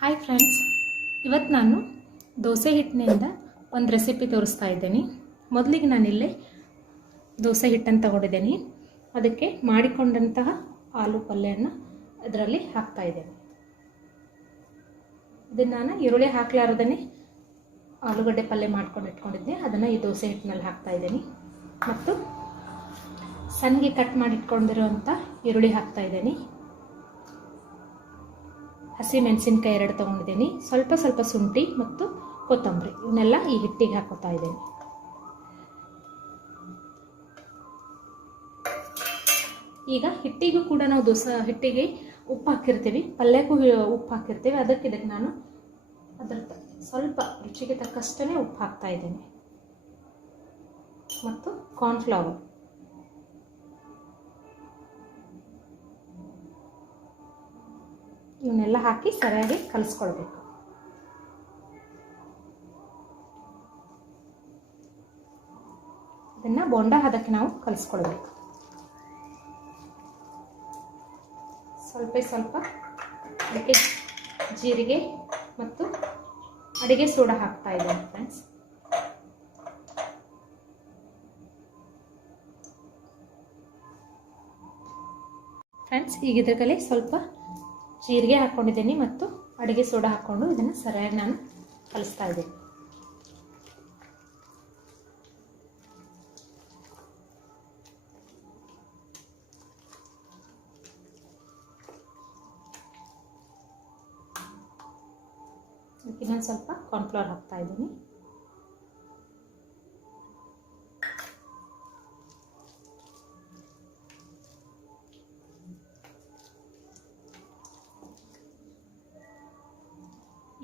Hi friends ಇವತ್ತು ನಾನು ದೋಸೆ ಹಿಟ್ಟಿನಿಂದ ಒಂದು ರೆಸಿಪಿ ತೋರಿಸ್ತಾ ಇದ್ದೀನಿ. ಮೊದಲಿಗೆ ನಾನಿಲ್ಲೇ ದೋಸೆ ಹಿಟ್ಟನ್ನು ತಗೊಂಡಿದ್ದೀನಿ. ಅದಕ್ಕೆ ಮಾಡಿಕೊಂಡಂತಹ ಆಲೂ ಪಲ್ಯವನ್ನು ಅದರಲ್ಲಿ ಹಾಕ್ತಾ ಇದ್ದೇನೆ. ಇದನ್ನು ನಾನು ಈರುಳ್ಳಿ ಹಾಕ್ಲಾರ್ದೇ ಆಲೂಗಡ್ಡೆ ಪಲ್ಯ ಮಾಡ್ಕೊಂಡು ಇಟ್ಕೊಂಡಿದ್ದೆ. ಅದನ್ನು ಈ ದೋಸೆ ಹಿಟ್ಟಿನಲ್ಲಿ ಹಾಕ್ತಾ ಇದ್ದೀನಿ. ಮತ್ತು ಸಣ್ಣಗೆ ಕಟ್ ಮಾಡಿಟ್ಕೊಂಡಿರುವಂಥ ಈರುಳ್ಳಿ ಹಾಕ್ತಾ ಇದ್ದೀನಿ. ಹಸಿ ಮೆಣಸಿನ್ಕಾಯಿ ಎರಡು ತೊಗೊಂಡಿದ್ದೀನಿ. ಸ್ವಲ್ಪ ಸ್ವಲ್ಪ ಶುಂಠಿ ಮತ್ತು ಕೊತ್ತಂಬರಿ. ಇವನ್ನೆಲ್ಲ ಈ ಹಿಟ್ಟಿಗೆ ಹಾಕೋತಾ ಇದ್ದೀನಿ. ಈಗ ಹಿಟ್ಟಿಗೂ ಕೂಡ ನಾವು ದೋಸೆ, ಹಿಟ್ಟಿಗೆ ಉಪ್ಪು ಹಾಕಿರ್ತೀವಿ. ಪಲ್ಯಕ್ಕೂ ಉಪ್ಪು ಹಾಕಿರ್ತೀವಿ. ಅದಕ್ಕೆ ಇದಕ್ಕೆ ನಾನು ಅದರ ಸ್ವಲ್ಪ ರುಚಿಗೆ ತಕ್ಕಷ್ಟೇ ಉಪ್ಪು ಹಾಕ್ತಾ ಇದ್ದೀನಿ. ಮತ್ತು ಕಾರ್ನ್ಫ್ಲವರ್ ಇವನ್ನೆಲ್ಲ ಹಾಕಿ ಸರಿಯಾಗಿ ಕಲಿಸ್ಕೊಳ್ಬೇಕು. ಇದನ್ನು ಬೊಂಡ ಹದಕ್ಕೆ ನಾವು ಕಲಿಸ್ಕೊಳ್ಬೇಕು. ಸ್ವಲ್ಪ ಸ್ವಲ್ಪ ಅದಕ್ಕೆ ಜೀರಿಗೆ ಮತ್ತು ಅಡಿಗೆ ಸೋಡಾ ಹಾಕ್ತಾ ಇದ್ದೇನೆ ಫ್ರೆಂಡ್ಸ್ ಫ್ರೆಂಡ್ಸ್ ಈಗ ಇದರಲ್ಲಿ ಸ್ವಲ್ಪ ಜೀರಿಗೆ ಹಾಕ್ಕೊಂಡಿದ್ದೀನಿ ಮತ್ತು ಅಡುಗೆ ಸೋಡಾ ಹಾಕ್ಕೊಂಡು ಇದನ್ನು ಸರಿಯಾಗಿ ನಾನು ಕಲಿಸ್ತಾ ಇದ್ದೀನಿ. ಇನ್ನೊಂದು ಸ್ವಲ್ಪ ಕಾರ್ನ್ಫ್ಲವರ್ ಹಾಕ್ತಾ ಇದ್ದೀನಿ.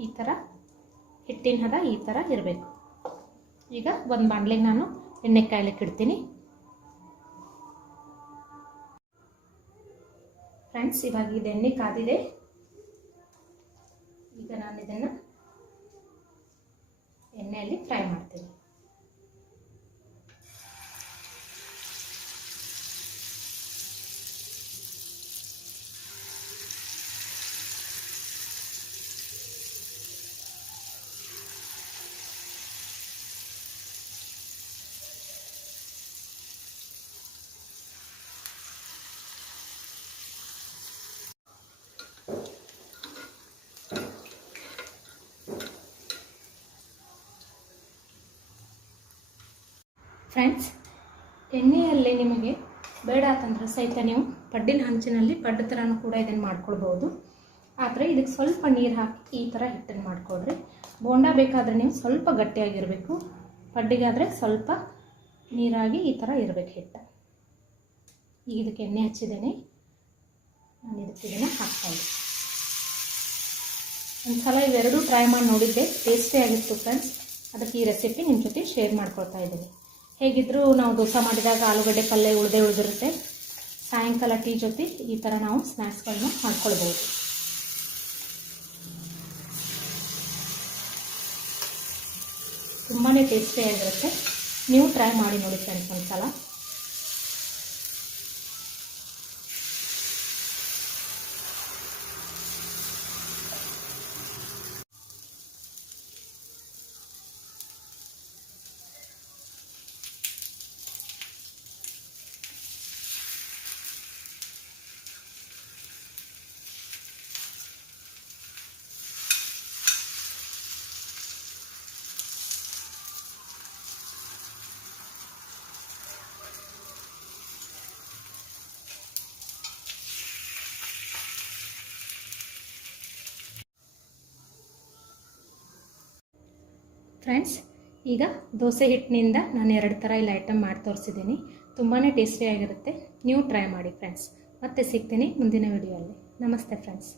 ಈ ಥರ ಹಿಟ್ಟಿನ ಹದ ಈ ಥರ ಇರಬೇಕು. ಈಗ ಒಂದು ಬಾಣಲೆಗೆ ನಾನು ಎಣ್ಣೆ ಕಾಯ್ಲಿಕ್ಕೆ ಇಡ್ತೀನಿ ಫ್ರೆಂಡ್ಸ್, ಇವಾಗ ಇದು ಎಣ್ಣೆ ಕಾದಿದೆ. ಈಗ ನಾನು ಇದನ್ನು ಎಣ್ಣೆಯಲ್ಲಿ ಫ್ರೈ ಮಾಡ್ತೀನಿ. ಫ್ರೆಂಡ್ಸ್ ಎಣ್ಣೆಯಲ್ಲಿ ನಿಮಗೆ ಬೇಡ ಅಂತಂದ್ರೆ ಸಹಿತ ನೀವು ಪಡ್ಡಿನ ಹಂಚಿನಲ್ಲಿ ಪಡ್ಡು ಥರನೂ ಕೂಡ ಇದನ್ನು ಮಾಡ್ಕೊಳ್ಬೋದು ಆದರೆ ಇದಕ್ಕೆ ಸ್ವಲ್ಪ ನೀರು ಹಾಕಿ ಈ ಥರ ಹಿಟ್ಟನ್ನು ಮಾಡಿಕೊಡ್ರಿ ಬೋಂಡ ಬೇಕಾದರೆ ನೀವು ಸ್ವಲ್ಪ ಗಟ್ಟಿಯಾಗಿರಬೇಕು. ಪಡ್ಡಿಗಾದರೆ ಸ್ವಲ್ಪ ನೀರಾಗಿ ಈ ಥರ ಇರಬೇಕು ಹಿಟ್ಟು. ಈಗ ಇದಕ್ಕೆ ಎಣ್ಣೆ ಹಚ್ಚಿದ್ದೇನೆ. ನಾನು ಇದಕ್ಕೆ ಇದನ್ನು ಹಾಕ್ತಾಯಿದ್ದೆ ಒಂದು ಸಲ ಇವೆರಡೂ ಟ್ರೈ ಮಾಡಿ ನೋಡಿದ್ದೆ. ಟೇಸ್ಟಿ ಆಗಿತ್ತು ಫ್ರೆಂಡ್ಸ್ ಅದಕ್ಕೆ ಈ ರೆಸಿಪಿ ನಿಮ್ಮ ಜೊತೆ ಶೇರ್ ಮಾಡ್ಕೊಳ್ತಾ ಇದ್ದೀನಿ. ಹೇಗಿದ್ದರೂ ನಾವು ದೋಸೆ ಮಾಡಿದಾಗ ಆಲೂಗಡ್ಡೆ ಪಲ್ಯ ಉಳಿದೇ ಉಳಿದಿರುತ್ತೆ. ಸಾಯಂಕಾಲ ಟೀ ಜೊತೆ ಈ ಥರ ನಾವು ಸ್ನ್ಯಾಕ್ಸ್ಗಳನ್ನ ಮಾಡ್ಕೊಳ್ಬೋದು ತುಂಬಾ ಟೇಸ್ಟಿಯಾಗಿರುತ್ತೆ ನೀವು ಟ್ರೈ ಮಾಡಿ ನೋಡಿ ಫ್ರೆಂಡ್ಸ್ ಒಂದ್ಸಲ. ಫ್ರೆಂಡ್ಸ್, ಈಗ ದೋಸೆ ಹಿಟ್ಟಿನಿಂದ ನಾನು ಎರಡು ಥರ ಇಲ್ಲಿ ಐಟಮ್ ಮಾಡಿ ತೋರಿಸಿದ್ದೀನಿ. ತುಂಬಾ ಟೇಸ್ಟಿಯಾಗಿರುತ್ತೆ ನೀವು ಟ್ರೈ ಮಾಡಿ ಫ್ರೆಂಡ್ಸ್. ಮತ್ತೆ ಸಿಗ್ತೀನಿ ಮುಂದಿನ ವಿಡಿಯೋಲ್ಲಿ ನಮಸ್ತೆ ಫ್ರೆಂಡ್ಸ್.